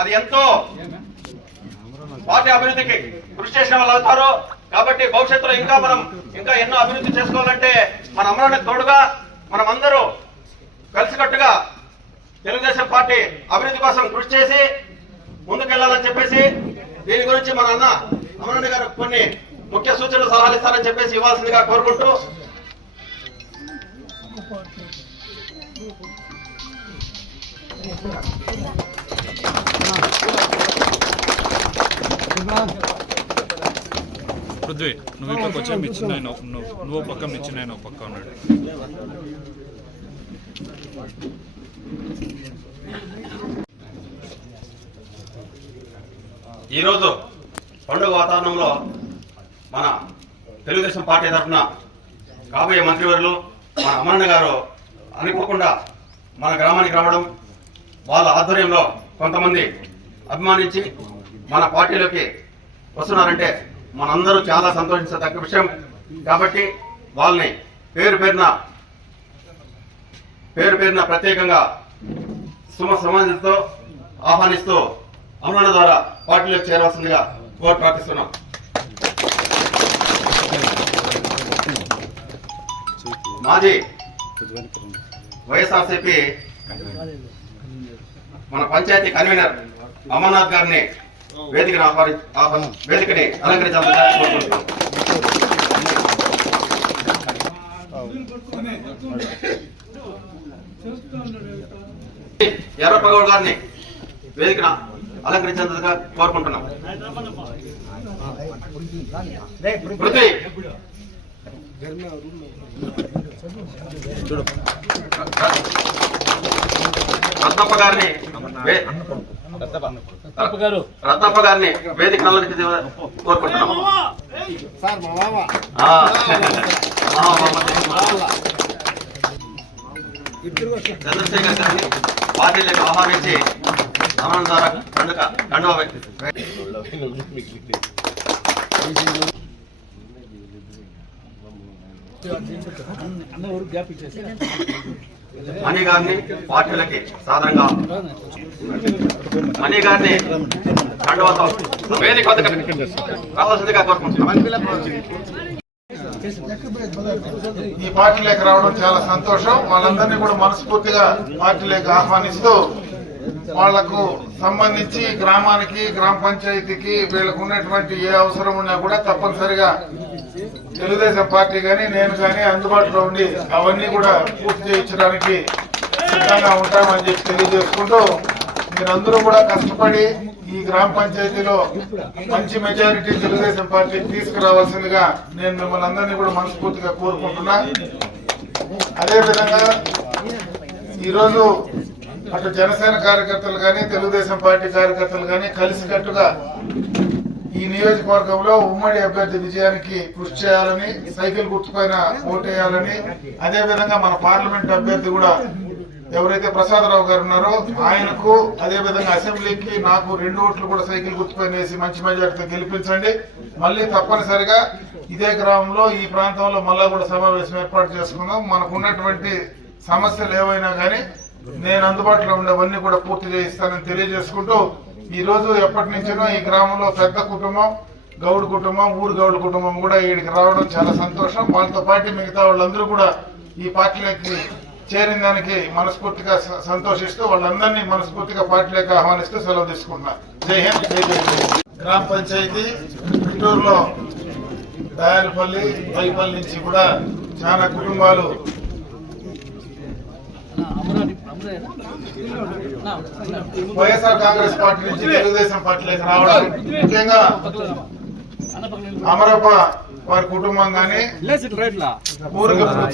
అది ఎంతో పార్టీ అభివృద్ధికి కృషి చేసిన వాళ్ళు అవుతారు. కాబట్టి భవిష్యత్తులో ఇంకా ఎన్నో అభివృద్ధి చేసుకోవాలంటే మన అమరానికి తోడుగా మనం అందరూ కలిసికట్టుగా తెలుగుదేశం పార్టీ అభివృద్ధి కోసం కృషి చేసి ముందుకెళ్లాలని చెప్పేసి దీని గురించి మన అన్న అమరారెడ్డి గారు కొన్ని ముఖ్య సూచనలు సలహాలు ఇస్తారని చెప్పేసి ఇవ్వాల్సిందిగా కోరుకుంటూ పృథ్వీ నువ్వు ఈ పక్క వచ్చా మిచ్చిన నువ్వు పక్క మిచ్చిన ఆయన పక్క ఉన్నాడు. ఈరోజు పండుగ వాతావరణంలో మన తెలుగుదేశం పార్టీ తరఫున కాబోయే మంత్రివర్యులు మన అమరన్న గారు అనుకోకుండా మన గ్రామానికి రావడం, వాళ్ళ ఆధ్వర్యంలో కొంతమంది అభిమానించి మన పార్టీలోకి వస్తున్నారంటే మనందరూ చాలా సంతోషించదగ్గ విషయం. కాబట్టి వాళ్ళని పేరు పేరున ప్రత్యేకంగా సమాజంతో ఆహ్వానిస్తూ అమరన్న ద్వారా పార్టీలోకి చేరవలసిందిగా కోరి ప్రార్థిస్తున్నాం. మాజీ వైఎస్ఆర్సీపీ మన పంచాయతీ కన్వీనర్ అమర్నాథ్ గారిని వేదికని అలంకరించాలని కోరుకుంటున్నాం. ఎర్రప్పగౌడ్ గారిని వేదికను అలంకరించేందుకు కోరుకుంటున్నాం. పృథ్వీ రత్నప్ప గారిని వేదిక అలంకరించి కోరుకుంటున్నాం. చంద్రశేఖర్ గారిని పార్టీలకు ఆహ్వానించి అమరణ ద్వారా కండువా మణి గారిని పార్టీలకి సాధారణంగా మణి గారిని కండువాతో వేదిక రావాల్సిందిగా కోరుకుంటున్నాం. ఈ పార్టీలోకి రావడం చాలా సంతోషం. వాళ్ళందరినీ కూడా మనస్ఫూర్తిగా పార్టీలోకి ఆహ్వానిస్తూ వాళ్లకు సంబంధించి గ్రామానికి, గ్రామ పంచాయతీకి వీళ్ళకు ఉన్నటువంటి ఏ అవసరం ఉన్నా కూడా తప్పనిసరిగా తెలుగుదేశం పార్టీ కానీ నేను కానీ అందుబాటులో ఉండి అవన్నీ కూడా పూర్తి చేయించడానికి సిద్ధంగా ఉంటామని చెప్పి తెలియజేసుకుంటూ మీరందరూ కూడా కష్టపడి ఈ గ్రామ పంచాయతీలో మంచి మెజారిటీ తెలుగుదేశం పార్టీ తీసుకురావాల్సిందిగా నేను మిమ్మల్ని అందరినీ కూడా మనస్ఫూర్తిగా కోరుకుంటున్నా. అదేవిధంగా ఈరోజు అటు జనసేన కార్యకర్తలు కానీ తెలుగుదేశం పార్టీ కార్యకర్తలు కానీ కలిసికట్టుగా ఈ నియోజకవర్గంలో ఉమ్మడి అభ్యర్థి విజయానికి కృషి చేయాలని, సైకిల్ గుర్తుపైన ఓటేయాలని, అదేవిధంగా మన పార్లమెంట్ అభ్యర్థి కూడా ఎవరైతే ప్రసాదరావు గారు ఉన్నారో ఆయనకు, అదేవిధంగా అసెంబ్లీకి నాకు 2 ఓట్లు కూడా సైకిల్ గుర్తుపైన వేసి మంచి మెజార్టీతో గెలిపించండి. మళ్ళీ తప్పనిసరిగా ఇదే గ్రామంలో ఈ ప్రాంతంలో మళ్ళా కూడా సమావేశం ఏర్పాటు చేసుకుందాం. మనకు ఉన్నటువంటి సమస్యలు ఏవైనా కానీ నేను అందుబాటులో ఉండేవన్నీ కూడా పూర్తి చేయిస్తానని తెలియజేసుకుంటూ ఈ రోజు ఎప్పటి నుంచినో ఈ గ్రామంలో పెద్ద కుటుంబం, గౌడ్ కుటుంబం, ఊరు గౌడ్ కుటుంబం కూడా ఇక్కడికి రావడం చాలా సంతోషం. వాళ్ళతో పాటు మిగతా వాళ్ళందరూ కూడా ఈ పార్టీలోకి చేరిన దానికి మనస్ఫూర్తిగా సంతోషిస్తూ వాళ్ళందరినీ మనస్ఫూర్తిగా పార్టీలోకి ఆహ్వానిస్తూ సెలవు తీసుకుంటున్నారు. జై హింద్, జై జై. గ్రామ పంచాయతీ చిత్తూరులో దయాలపల్లి, పైపల్లి నుంచి కూడా చాలా కుటుంబాలు వైఎస్ఆర్ కాంగ్రెస్ పార్టీ నుంచి తెలుగుదేశం పార్టీలోకి రావడం, ముఖ్యంగా అమరప్ప వారి కుటుంబం కానీ ఊరికి